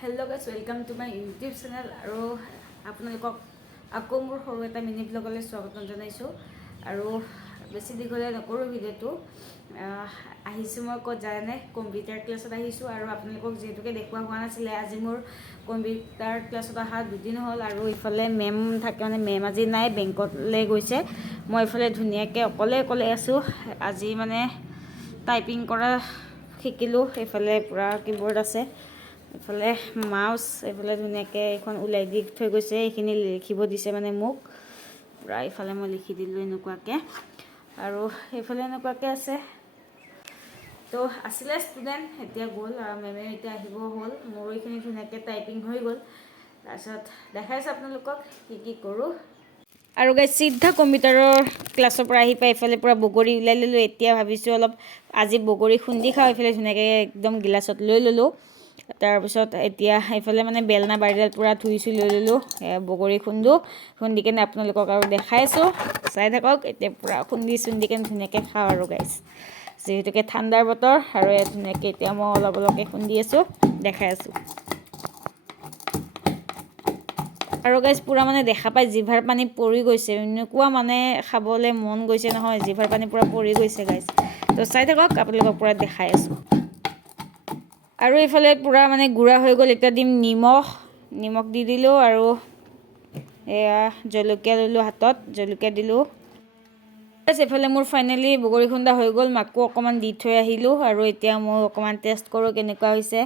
Hello guys, welcome to my YouTube channel আৰু আপোনালোকক আকৌ মোৰ সৰু এটা মিনি ব্লগলৈ স্বাগতম জনাইছোঁ আৰু বেছি দীঘলীয়া নকৰোঁ ভিডিঅ'টো আহিছোঁ মই ক'ত জানে কম্পিউটাৰ ক্লাছত আহিছোঁ আৰু আপোনালোকক যিহেতুকে দেখুওৱা হোৱা নাছিলে আজি মোৰ কম্পিউটাৰ ক্লাছত অহা দুদিন হ'ল আৰু ইফালে মেম থাকে মানে মেম আজি নাই বেংকলৈ গৈছে মই ইফালে ধুনীয়াকৈ অকলে আছোঁ আজি মানে টাইপিং কৰা শিকিলোঁ এইফালে পূৰা কিবৰ্ড আছে এফালে মাউস এফালে ধুনীয়াকৈ এখন ওলাই দি থৈ গৈছে এইখিনি লিখিব দিছে মানে মোক পূৰা ইফালে মই লিখি দিলোঁ এনেকুৱাকৈ আৰু এইফালে এনেকুৱাকৈ আছে তো আছিলে ষ্টুডেণ্ট এতিয়া গ'ল আৰু মেমে এতিয়া আহিব হ'ল মোৰো এইখিনি ধুনীয়াকৈ টাইপিং হৈ গ'ল তাৰপিছত দেখাইছোঁ আপোনালোকক কি কৰোঁ আৰু গাইজ চিধা কম্পিউটাৰৰ ক্লাছৰ পৰা আহি পাই এইফালে পূৰা বগৰী ওলাই ল'লোঁ এতিয়া ভাবিছোঁ অলপ আজি বগৰী খুন্দি খাওঁ এইফালে ধুনীয়াকৈ একদম গিলাচত লৈ ল'লোঁ তাৰপিছত এতিয়া এইফালে মানে বেলনা বাৰীডাল পূৰা ধুইছোঁ লৈ ল'লোঁ বগৰী খুন্দি কেনে আপোনালোকক আৰু দেখাইছোঁ চাই থাকক এতিয়া পূৰা খুন্দি কেনে ধুনীয়াকৈ খাওঁ আৰু গাইজ যিহেতুকে ঠাণ্ডাৰ বতৰ আৰু ধুনীয়াকৈ এতিয়া মই অলপকৈ খুন্দি আছোঁ দেখাই আছোঁ আৰু গাইজ পূৰা মানে দেখা পাই জিভাৰ পানী পৰি গৈছে এনেকুৱা মানে খাবলৈ মন গৈছে নহয় জিভাৰ পানী পূৰা পৰি গৈছে গাইজ তো চাই থাকক আপোনালোকক পূৰা দেখাই আছোঁ আৰু এইফালে পূৰা মানে গুড়া হৈ গ'ল এতিয়া দিম নিমখ দি দিলোঁ আৰু এয়া জলকীয়া ল'লোঁ হাতত জলকীয়া দিলোঁ এইফালে মোৰ ফাইনেলি বগৰী খুন্দা হৈ গ'ল মাকো অকণমান দি থৈ আহিলোঁ আৰু এতিয়া মই অকণমান টেষ্ট কৰোঁ কেনেকুৱা হৈছে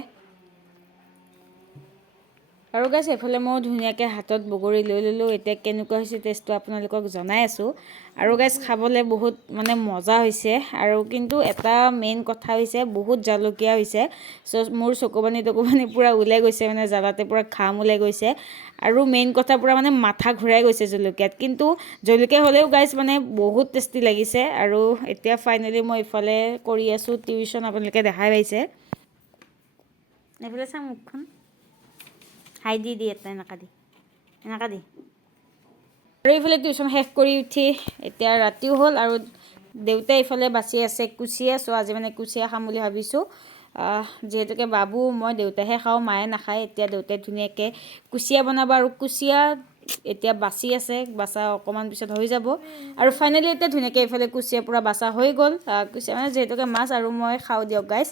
আৰু গাইজ এইফালে মই ধুনীয়াকৈ হাতত বগৰী লৈ ল'লোঁ এতিয়া কেনেকুৱা হৈছে টেষ্টটো আপোনালোকক জনাই আছোঁ আৰু গাইজ খাবলৈ বহুত মানে মজা হৈছে আৰু কিন্তু এটা মেইন কথা হৈছে বহুত জলকীয়া হৈছে মোৰ চকুপানী পূৰা ওলাই গৈছে মানে জ্বালাতে পূৰা ঘাম ওলাই গৈছে আৰু মেইন কথা পূৰা মানে মাথা ঘূৰাই গৈছে জলকীয়াত কিন্তু জলকীয়া হ'লেও গাইজ মানে বহুত টেষ্টি লাগিছে আৰু এতিয়া ফাইনেলি মই ইফালে কৰি আছোঁ টিউশ্যন আপোনালোকে দেখাই পাইছে এইফালে চাওঁ মুখখন হাই দি এটা এনেকুৱা দি আৰু এইফালে টিউশ্যন শেষ কৰি উঠি এতিয়া ৰাতিও হ'ল আৰু দেউতাই এইফালে বাচি আছে কুচিয়া আজি মানে কুচিয়া খাম বুলি ভাবিছোঁ যিহেতুকে বাবু মই দেউতাইহে খাওঁ মায়ে নাখায় এতিয়া দেউতাই ধুনীয়াকৈ কুচিয়া বনাব আৰু কুচিয়া এতিয়া বাচি আছে বাচা অকণমান পিছত হৈ যাব আৰু ফাইনেলি এতিয়া ধুনীয়াকৈ এইফালে কুচিয়া পূৰা বাচা হৈ গ'ল কুচিয়া মানে যিহেতুকে মাছ আৰু মই খাওঁ দিয়ক গাইজ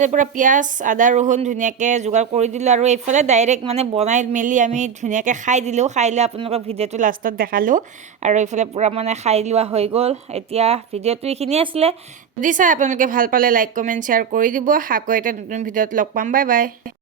পূৰা পিঁয়াজ আদা ৰহুন ধুনীয়াকৈ যোগাৰ কৰি দিলোঁ আৰু এইফালে ডাইৰেক্ট মানে বনাই মেলি আমি ধুনীয়াকৈ খাই লৈ আপোনালোকক ভিডিঅ'টো লাষ্টত দেখালোঁ আৰু এইফালে পূৰা মানে খাই লোৱা হৈ গ'ল এতিয়া ভিডিঅ'টো এইখিনিয়ে আছিলে যদি চাই আপোনালোকে ভাল পালে লাইক কমেণ্ট শ্বেয়াৰ কৰি দিব আকৌ এটা নতুন ভিডিঅ'ত লগ পাম বাই বাই